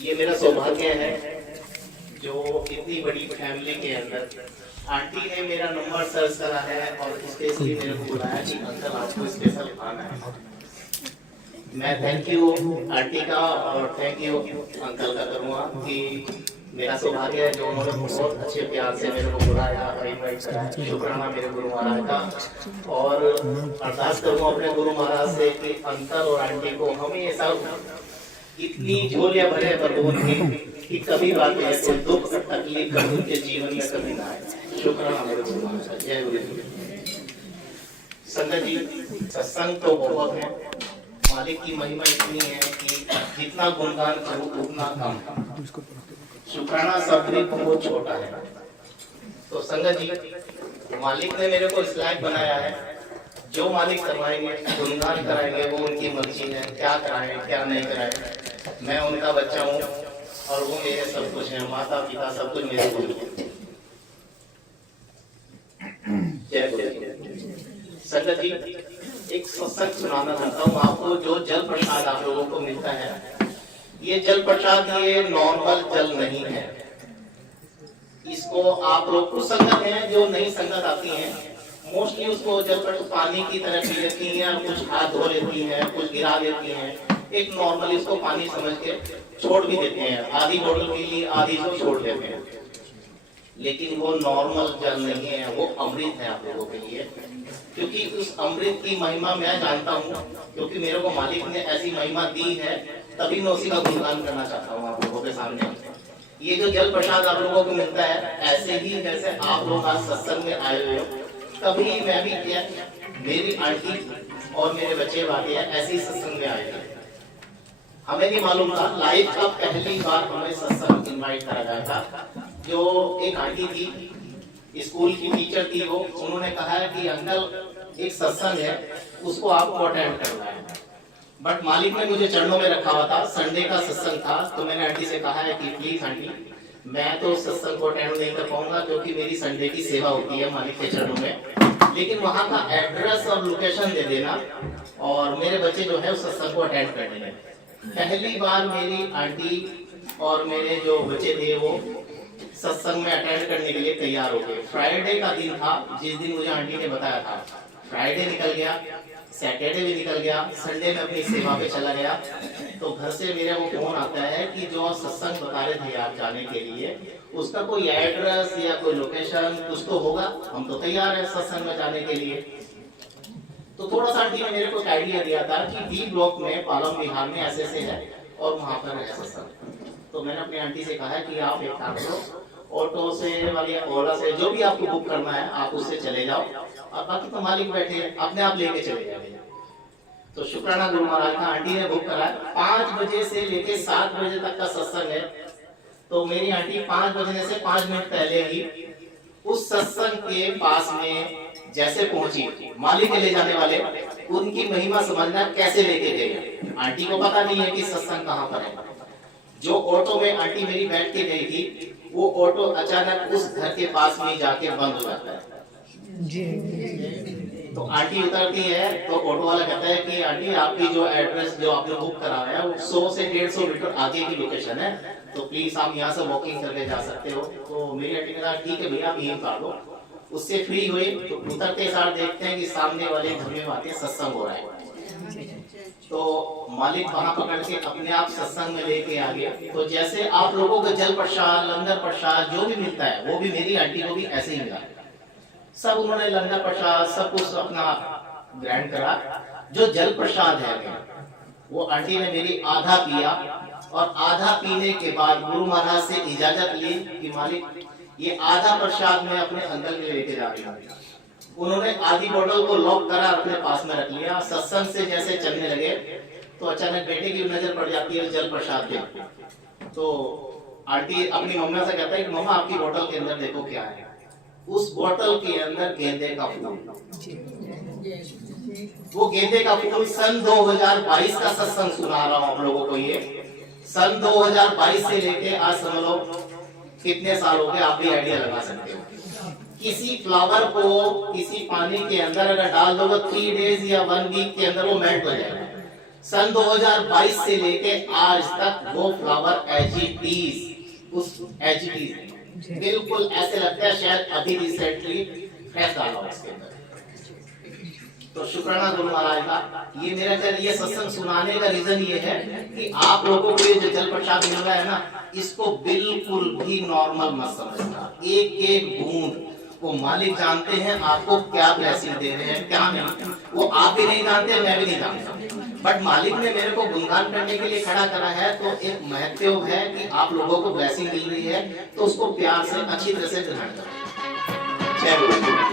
ये मेरा सौभाग्य है जो इतनी बड़ी फैमिली के अंदर आंटी ने मेरा नंबर सर्च करा है और स्पेशली मेरे को बुलाया कि अंकल आपको स्पेशल खाना है। मैं थैंक यू आंटी का और थैंक यू अंकल का करूँगा कि मेरा सौभाग्य है जो उन्होंने बहुत अच्छे प्यार से मेरे को बुलाया और इनवाइट कराया। शुक्राना मेरे गुरु महाराज का और अरदास करूँगा अपने गुरु महाराज से कि अंकल और आंटी को हमेशा इतनी झोलियां भरे बरगोन की कभी बात में ऐसे दुख तकलीफ उनके जीवन में कभी ना आए। शुक्राना मेरे गुरु महाराज। जय गुरु जी। संगत जी, सत्संग तो बहुत है, मालिक की महिमा इतनी है कि जितना गुणगान करूं उतना कम। शुक्राना शब्द बहुत छोटा है। तो संगत जी, मालिक ने मेरे को इस लायक बनाया है, जो मालिक करवाएंगे गुणगान कराएंगे वो उनकी मर्जी है, क्या कराएं क्या नहीं कराएं। मैं उनका बच्चा हूँ और वो मेरे सब कुछ है, माता पिता सब कुछ मेरे गुरु हैं। जय गुरु जी। संगत जी, एक सत्संग सुनाना चाहता हूँ आपको। जो जल प्रसाद आप लोगों को मिलता है, ये जल प्रसाद ये नॉर्मल जल नहीं है। इसको आप लोग कुछ संगत हैं जो नई संगत आती हैं, मोस्टली उसको जल प्रसाद पानी की तरह पी लेती हैं और कुछ हाथ धो लेती हैं, कुछ गिरा देती हैं। एक नॉर्मल इसको पानी समझ के छोड़ भी देते हैं, आधी बोतल के लिए आधी को छोड़ देते हैं। लेकिन वो नॉर्मल जल नहीं है, वो अमृत है आप लोगों के लिए। क्योंकि उस अमृत की महिमा मैं जानता हूँ, क्योंकि मेरे को मालिक ने ऐसी महिमा दी है, तभी मैं उसी का गुणगान करना चाहता हूँ आप लोगों के सामने। ये जो जल प्रसाद आप लोगों को मिलता है, ऐसे ही जैसे आप लोग आज सत्संग में आए हुए हो, तभी मैं भी क्या मेरी आंटी और मेरे बच्चे वाले ऐसे ही सत्संग में आए थे। हमें नहीं मालूम था, लाइफ का पहली बार हमें सत्संग इनवाइट करा गया था। जो एक आंटी थी, स्कूल की टीचर थी, वो उन्होंने कहा है कि अंकल एक सत्संग है, उसको आपको अटेंड करना है। बट मालिक ने मुझे चरणों में रखा हुआ था, संडे का सत्संग था, तो मैंने आंटी से कहा है कि प्लीज आंटी मैं तो सत्संग को अटेंड नहीं कर पाऊंगा क्योंकि मेरी संडे की सेवा होती है मालिक के चरणों में, लेकिन वहाँ का एड्रेस और लोकेशन दे देना और मेरे बच्चे जो है उस सत्संग को अटेंड कर लेंगे। पहली बार मेरी आंटी और मेरे जो बच्चे थे वो सत्संग में अटेंड करने के लिए तैयार हो गए। फ्राइडे का दिन था जिस दिन मुझे आंटी ने बताया था। फ्राइडे निकल गया, सैटरडे भी निकल गया, संडे में अपनी सेवा पे चला गया। तो घर से मेरे वो फोन आता है कि जो सत्संग बता रहे थे आप जाने के लिए, उसका कोई एड्रेस या कोई लोकेशन कुछ तो होगा, हम तो तैयार है सत्संग में जाने के लिए। तो थोड़ा सा आंटी ने मेरे को आइडिया दिया था कि बी ब्लॉक में पालम बिहार में ऐसे है और वहाँ पर है सत्संग। तो मैंने अपनी आंटी से कहा कि आप एक काम करो, ऑटो से या ओला से जो भी आपको बुक करना है आप उससे चले जाओ और बाकी तो मालिक बैठे अपने आप लेके चले जाएंगे। तो शुक्राना गुरु महाराज का, आंटी ने बुक करा 5 बजे से लेके 7 बजे तक का सत्संग है। तो मेरी आंटी 5 बजने से 5 मिनट पहले ही उस सत्संग के पास में जैसे पहुंची, मालिक के ले जाने वाले उनकी महिमा समझना कैसे लेके गए। आंटी को पता नहीं है कि सत्संग कहाँ पर है। जो ऑटो में आंटी मेरी बैठ के गई थी, वो ऑटो अचानक उस घर के पास में जाके बंद हो जाता है जी। तो आंटी उतरती है तो ऑटो वाला कहता है कि आंटी आपकी जो एड्रेस जो आपने बुक करा है वो 100 से 150 मीटर आगे की लोकेशन है, तो प्लीज आप यहाँ से वॉकिंग करके जा सकते हो। तो मेरी आंटी ने कहा ठीक है भैया आप यहीं उतार दो। उससे फ्री हुई तो उतरते सार देखते हैं कि सामने वाले घर में आके सत्संग हो रहा है। तो मालिक वहां पकड़ के अपने आप सत्संग में लेके आ गया। तो जैसे आप लोगों को जल प्रसाद लंगर प्रसाद जो भी मिलता है वो भी मेरी आंटी को भी ऐसे ही मिला। सब उन्होंने लंगर प्रसाद सब कुछ अपना ग्रहण करा। जो जल प्रसाद है वो आंटी ने मेरी आधा पिया और आधा पीने के बाद गुरु महाराज से इजाजत ली कि मालिक ये आधा प्रसाद मैं अपने अंकल के लेके जा रही हूँ। उन्होंने आधी बोतल को लॉक करा अपने पास में रख लिया। सत्संग से जैसे चलने लगे तो अचानक बेटे की नजर पड़ जाती है जल प्रसाद पे। तो आंटी अपनी मम्मा से कहता है कि मम्मा आपकी बोतल के अंदर देखो क्या है। उस बोतल के अंदर गेंदे का फूल। वो गेंदे का फूल सन 2022 का सत्संग सुना रहा हूँ आप लोगों को। ये सन 2022 से लेके आज समझ लो कितने साल हो गए, आप भी आइडिया लगा सकते हो। किसी फ्लावर को किसी पानी के अंदर अगर डाल दो तो 3 डेज या 1 वीक के अंदर वो मेल्ट हो जाएगा। सन 2022 से लेके आज तक वो फ्लावर बिल्कुल ऐसे लगता है शायद अभी रिसेंटली फ्रेश डाला उसके अंदर। तो शुक्राना गुरु महाराज का। ये मेरा ये सत्संग सुनाने का रीजन ये है कि आप लोगों को ये जो जल प्रसाद मिल रहा है ना, इसको बिल्कुल भी नॉर्मल मत समझना। एक एक बूंद वो मालिक जानते हैं आपको क्या ब्लेसिंग दे रहे हैं क्या नहीं, वो आप भी नहीं जानते, मैं भी नहीं जानता, बट मालिक ने मेरे को गुणगान करने के लिए खड़ा करा है। तो एक महत्व है कि आप लोगों को ब्लेसिंग मिल रही है तो उसको प्यार से अच्छी तरह से ग्रहण करें। जय गुरु।